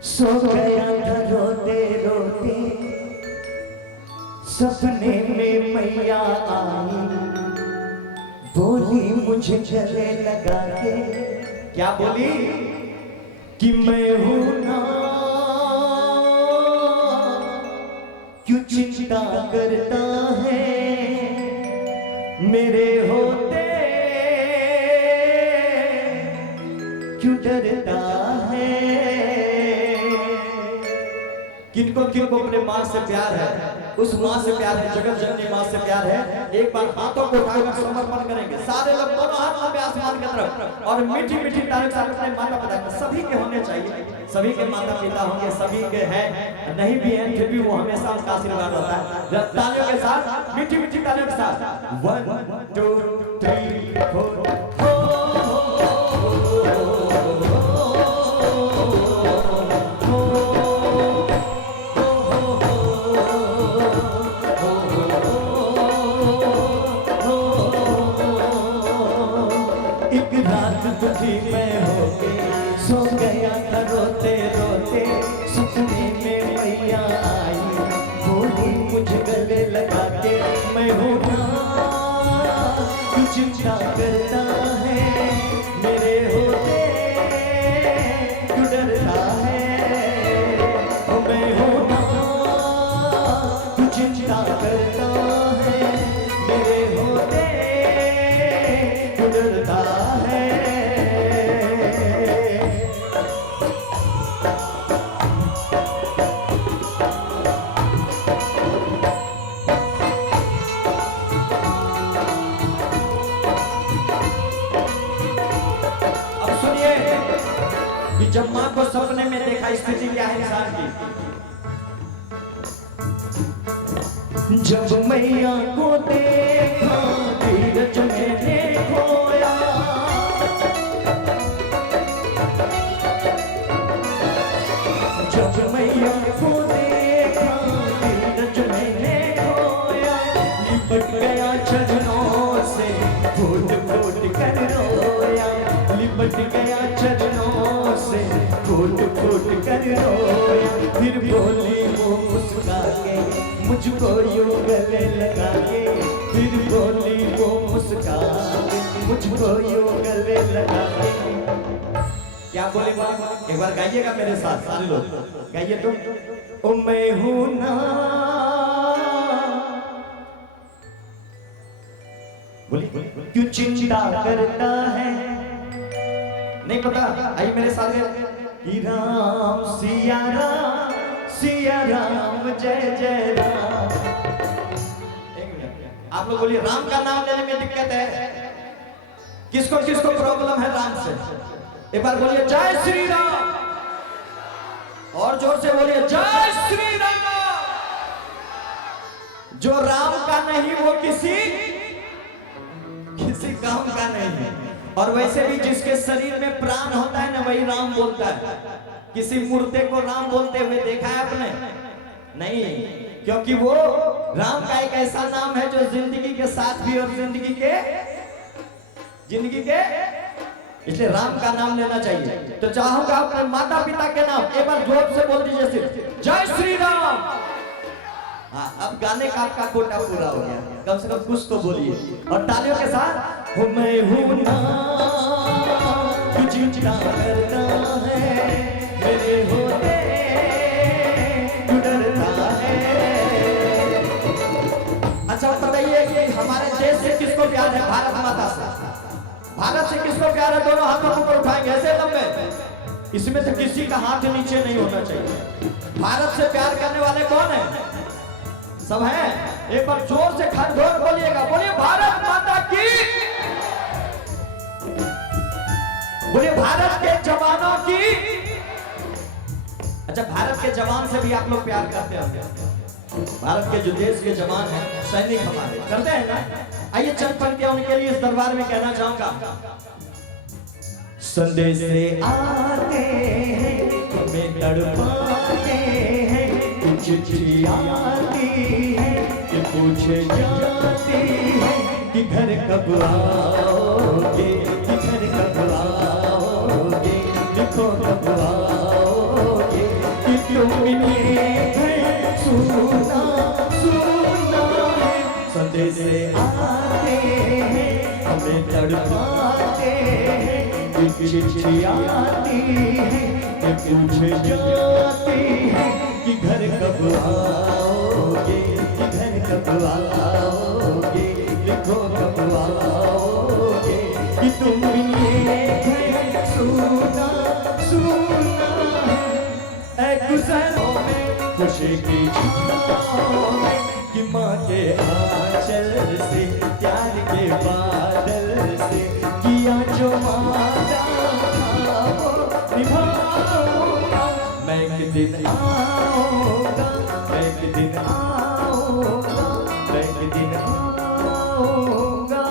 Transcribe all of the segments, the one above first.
सो गया था रोते रोते, सपने में मैया आई, बोली मुझे गले लगा के। क्या बोली? कि मैं हूं ना, क्यों चिंता करता है मेरे होते, क्यों डरता है। किनको किनको अपने माँ से प्यार है, उस माँ से प्यार है, जगत जननी माँ से प्यार है। एक बार हाथों को उठाकर समर्पण करेंगे सारे लोग, दोनों हाथ लंबे आसमान की तरफ, और मीठी मीठी तारीफ से अपने माता पिता, सभी के होने चाहिए, सभी के माता पिता होंगे, सभी के हैं, नहीं भी हैं फिर भी वो हमेशा उसका आशीर्वाद होता है। तालियों के साथ, मीठी मीठी तालियों के साथ, 1 2 3 4। एक रात दुखी मैं होके सो गया था रोते रोते, सपने में मैया आई, बोली मुझे गले लगा के। मैं हूं ना, क्यों चिंता करता है मेरे होते, क्यों डरता है। मैं हूं ना, क्यों चिंता करता है मेरे होते, क्यों डरता है। अब सुनिए कि जब माँ को सपने में देखा, स्थिति क्या है इंसान की। जब मैया को देखा धीरज मैंने खोया, जब मैया को देखा धीरज मैंने खोया, लिपट गया चरणों से फूट फूट कर रोया, लिपट गया चरणों से फूट फूट कर रोया। फिर बोली वो मुस्कुरा के मुझको यूं गले लगा के, फिर बोली वो मुस्कुरा के मुझको यूं गले लगा के। क्या बोले माँ? एक बार गाइएगा मेरे साथ सारे लोग, गाइए तुम। ओ मैं हूं ना, बोली क्यों चिंता करता है। नहीं पता? आइए मेरे साथ कि राम सिया राम, सिया राम जय जय राम। एक मिनट, आप लोग बोलिए राम का नाम लेने में दिक्कत है? किसको किसको प्रॉब्लम है राम से? एक बार बोलिए जय श्री राम, और जोर से बोलिए जय श्री राम। जो राम का नहीं वो किसी काम का नहीं है। और वैसे भी जिसके शरीर में प्राण होता है ना, वही राम बोलता है। किसी मुर्दे को राम बोलते हुए देखा है आपने? नहीं, क्योंकि वो राम का एक ऐसा नाम है जो जिंदगी के साथ भी और जिंदगी के इसलिए राम का नाम लेना चाहिए। तो चाहूंगा अपने माता पिता के नाम एक बार जोर से बोल दीजिए, सिर्फ जय श्री राम। हाँ, अब गाने का आपका कोटा पूरा हो गया, कम से कम कुछ तो बोलिए। और तालियों के साथ, मैं हूं ना, क्यों चिंता करता है मेरे होते, क्यों डरता है। अच्छा बताइए कि हमारे देश से किसको प्यार है? भारत माता से। भारत से किसको प्यार है? दोनों हाथों को ऊपर उठाएंगे ऐसे लंबे। इसमें से किसी का हाथ नीचे नहीं होना चाहिए। भारत से प्यार करने वाले कौन है? सब है? एक बार जोर से खड़गोर बोलिएगा, बोलिए भारत माता की, बोलिए भारत के जवानों की। अच्छा, भारत के जवान से भी आप लोग प्यार करते हैं? भारत के जो देश के जवान हैं, सैनिक हमारे, करते हैं ना? आइए चंद पंक्तियां उनके लिए इस दरबार में कहना चाहूंगा। संदेश से आते हैं, हमें तड़पाते हैं, चिट्ठी आती है कि पूछे जाती है कि घर कब आओगे, कि घर कब आओगे, लिखो कब आओगे। तड़पाते हैं, एक चिट्ठी आती है कि पूछे जाती है कि घर कब आओगे, कि घर कब आओगे, लिखो कब आओगे, कि तुम ये सुना सुना है गुज़रों में खुशी की छाँव में, कि माँ के आंचल से प्यार के बादल से किया जो वादा था वो निभाऊंगा। मैं एक दिन आऊंगा, मैं एक दिन आऊंगा, मैं एक दिन आऊंगा।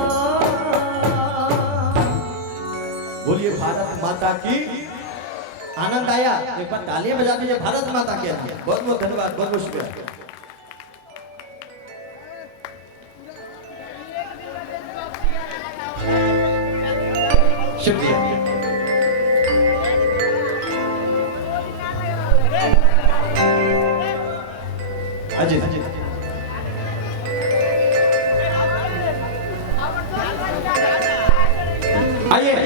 बोलिए भारत माता की। आनंद आया? एक बार तालियां बजा दीजिए भारत माता के लिए। बहुत बहुत धन्यवाद, बहुत बहुत शुक्रिया। शुक्रिया। अजीत आइए